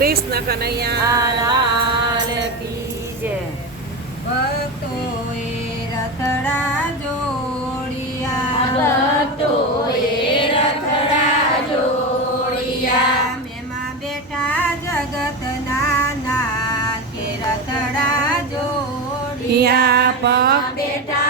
કૃષ્ણ કનૈયા ભક્તો એ રથડા જોડિયા. ભક્તો રથડા જોડિયા. મેમાં બેટા જગત ના કે રથડા જોડિયા. બેટા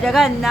જગન્નાથ